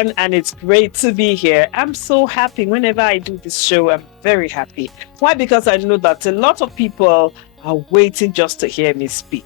everyone, and it's great to be here. I'm so happy whenever I do this show. I'm very happy. Why? Because I know that a lot of people are waiting just to hear me speak.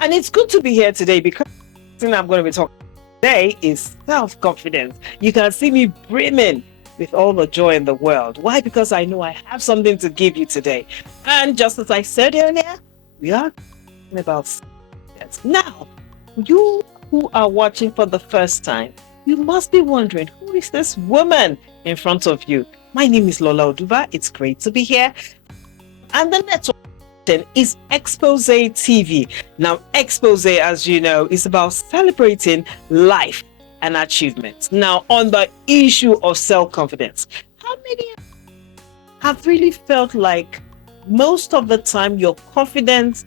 And it's good to be here today because the thing I'm going to be talking today is self-confidence. You can see me brimming with all the joy in the world. Why? Because I know I have something to give you today. And just as I said earlier, we are talking about self-confidence. Now, you who are watching for the first time, you must be wondering, who is this woman in front of you? My name is Lola Oduba. It's great to be here. And the network is Expose TV. Now, Expose, as you know, is about celebrating life and achievements. Now, on the issue of self-confidence, how many have really felt like most of the time your confidence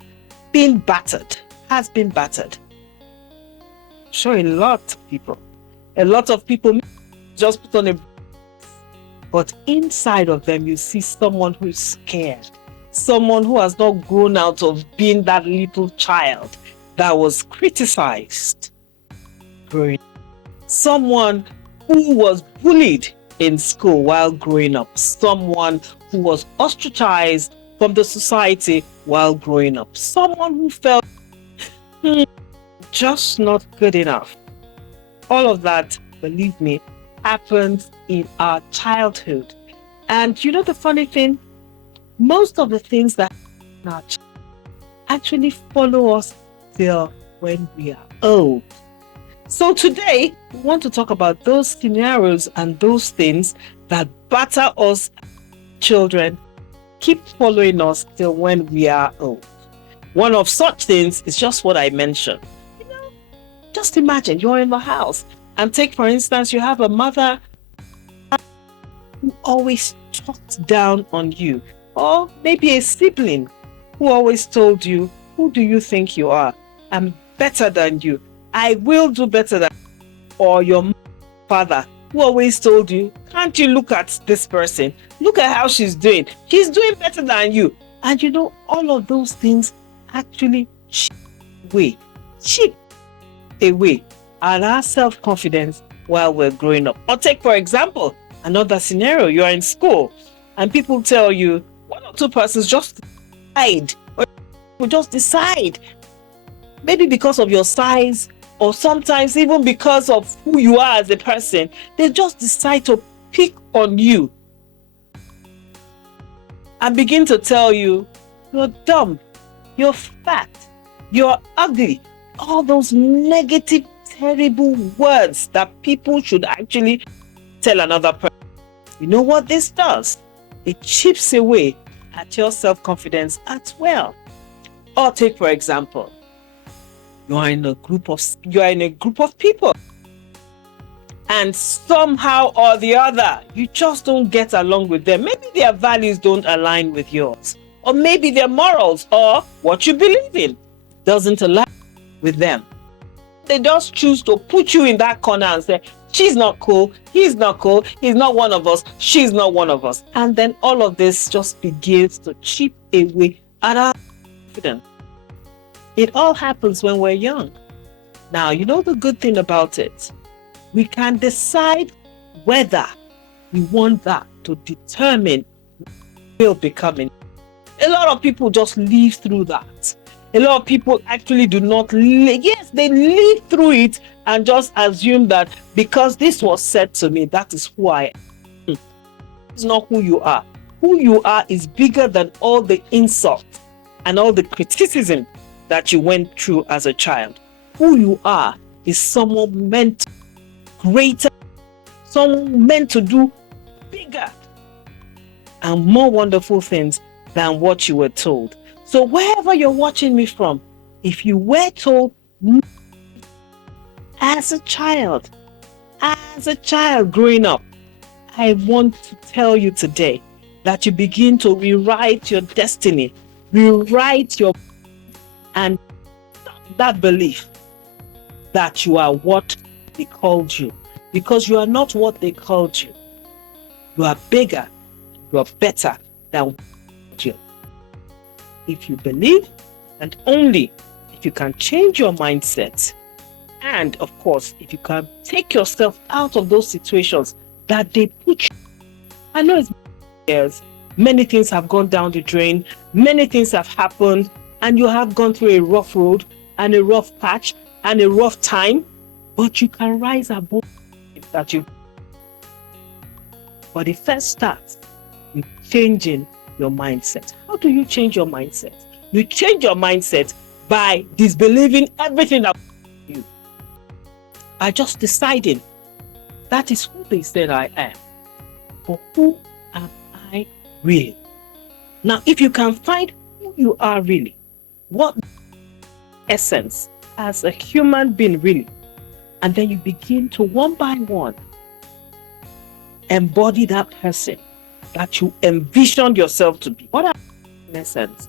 has been battered? Sure, a lot of people just put on a, but inside of them you see someone who's scared, someone who has not grown out of being that little child that was criticized growing up, someone who was bullied in school while growing up, someone who was ostracized from the society while growing up, someone who felt just not good enough. All of that, believe me, happens in our childhood. And you know the funny thing? Most of the things that happen in our childhood actually follow us till when we are old. So today, we want to talk about those scenarios and those things that batter us children, keep following us till when we are old. One of such things is just what I mentioned. Just imagine you're in the house and take, for instance, you have a mother who always talked down on you, or maybe a sibling who always told you, who do you think you are? I'm better than you. I will do better than you. Or your father who always told you, can't you look at this person? Look at how she's doing. She's doing better than you. And you know, all of those things actually chip away at our self-confidence while we're growing up. Or take, for example, another scenario. You're in school and people tell you, one or two persons just decide, maybe because of your size, or sometimes even because of who you are as a person, they just decide to pick on you and begin to tell you, you're dumb, you're fat, you're ugly. All those negative, terrible words that people should actually tell another person. You know what this does? It chips away at your self-confidence as well. Or take, for example, you are in a group of people, and somehow or the other, you just don't get along with them. Maybe their values don't align with yours, or maybe their morals or what you believe in doesn't align with them. They just choose to put you in that corner and say, she's not cool, he's not cool, he's not one of us, she's not one of us. And then all of this just begins to chip away at our confidence. It all happens when we're young. Now, you know the good thing about it? We can decide whether we want that to determine what we're becoming. A lot of people just live through that. A lot of people actually do not live. Yes, they live through it and just assume that because this was said to me, that is who I am. It's not who you are. Who you are is bigger than all the insults and all the criticism that you went through as a child. Who you are is someone meant greater, someone meant to do bigger and more wonderful things than what you were told. So wherever you're watching me from, if you were told as a child growing up, I want to tell you today that you begin to rewrite your destiny, and that belief that you are what they called you, because you are not what they called you. You are bigger, you are better than you. If you believe, and only if you can change your mindset, And of course, if you can take yourself out of those situations that they put you, I know it's years, many things have gone down the drain, many things have happened, and you have gone through a rough road and a rough patch and a rough time, but you can rise above that you. But it first starts with changing your mindset. How do you change your mindset? You change your mindset by disbelieving everything about you. By just deciding that is who they said I am. But who am I really? Now, if you can find who you are really, what essence as a human being really, and then you begin to one by one embody that person that you envisioned yourself to be. What are in essence?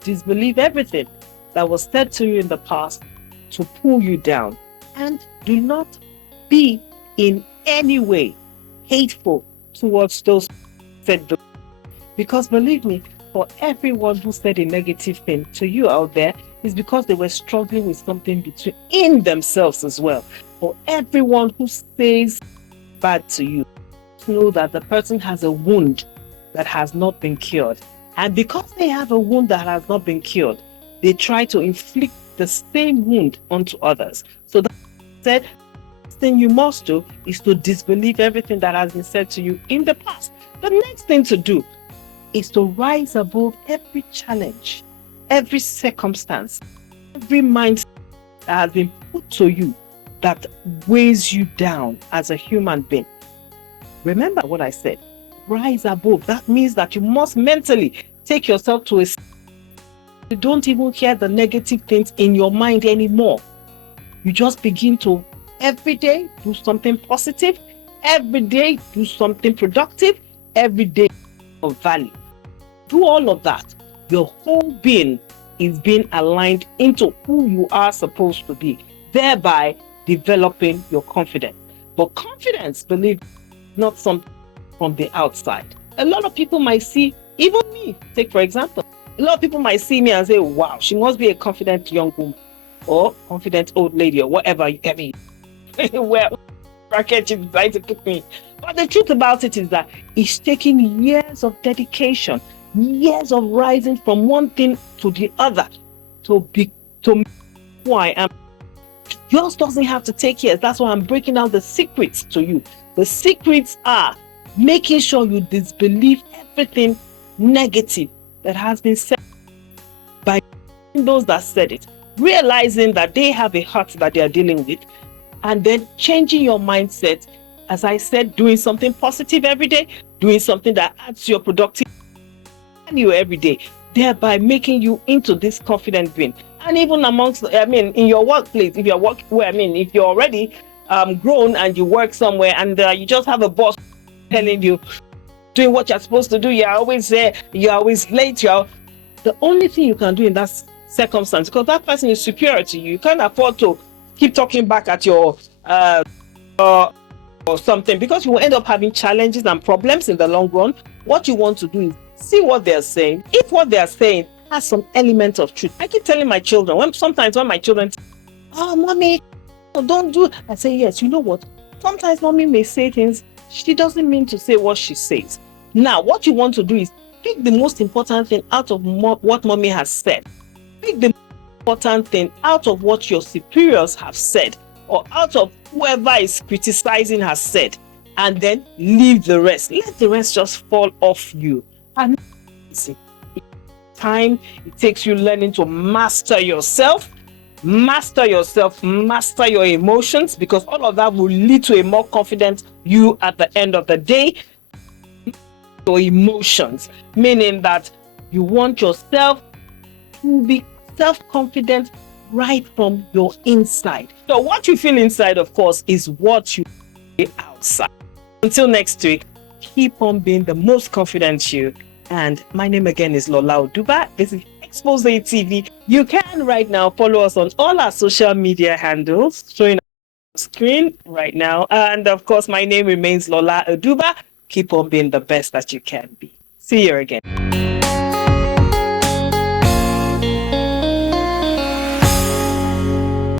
Disbelieve everything that was said to you in the past to pull you down, and do not be in any way hateful towards those said, because believe me, for everyone who said a negative thing to you out there is because they were struggling with something in themselves as well. For everyone who says bad to you, know that the person has a wound that has not been cured, and because they have a wound that has not been cured, they try to inflict the same wound onto others. So the thing you must do is to disbelieve everything that has been said to you in the past. The next thing to do is to rise above every challenge, every circumstance, every mindset that has been put to you that weighs you down as a human being. Remember what I said, rise above. That means that you must mentally take yourself to a you don't even hear the negative things in your mind anymore. You just begin to every day do something positive, every day do something productive, every day of value. Do all of that. Your whole being is being aligned into who you are supposed to be, thereby developing your confidence. But confidence, believe, not something from the outside. A lot of people might see, even me, take for example, a lot of people might see me and say, wow, she must be a confident young woman or confident old lady or whatever you get me. Well, bracket you decide to put me. But the truth about it is that it's taking years of dedication, years of rising from one thing to the other to who I am. Yours doesn't have to take years. That's why I'm breaking out the secrets to you. The secrets are making sure you disbelieve everything negative that has been said by those that said it, realizing that they have a heart that they are dealing with, and then changing your mindset. As I said, doing something positive every day, doing something that adds to your productivity every day, thereby making you into this confident being. And even amongst, in your workplace, if you're working where, if you're already grown and you work somewhere and you just have a boss telling you, doing what you're supposed to do, you're always there, you're always late, the only thing you can do in that circumstance, because that person is superior to you, you can't afford to keep talking back at your or something, because you will end up having challenges and problems in the long run. What you want to do is see what they're saying. If what they're saying has some element of truth. I keep telling my children, sometimes when my children say, oh, mommy, don't do, I say, yes, you know what? Sometimes mommy may say things, she doesn't mean to say what she says. Now, what you want to do is pick the most important thing out of what mommy has said. Pick the most important thing out of what your superiors have said, or out of whoever is criticizing has said, and then leave the rest. Let the rest just fall off you. And time it takes you learning to master yourself, master your emotions, because all of that will lead to a more confident you at the end of the day. Your emotions, meaning that you want yourself to be self-confident right from your inside. So what you feel inside, of course, is what you feel outside. Until next week, keep on being the most confident you. And my name again is Lola Oduba. This is Expose TV. You can right now follow us on all our social media handles showing on the screen right now. And of course, my name remains Lola Oduba. Keep on being the best that you can be. See you again.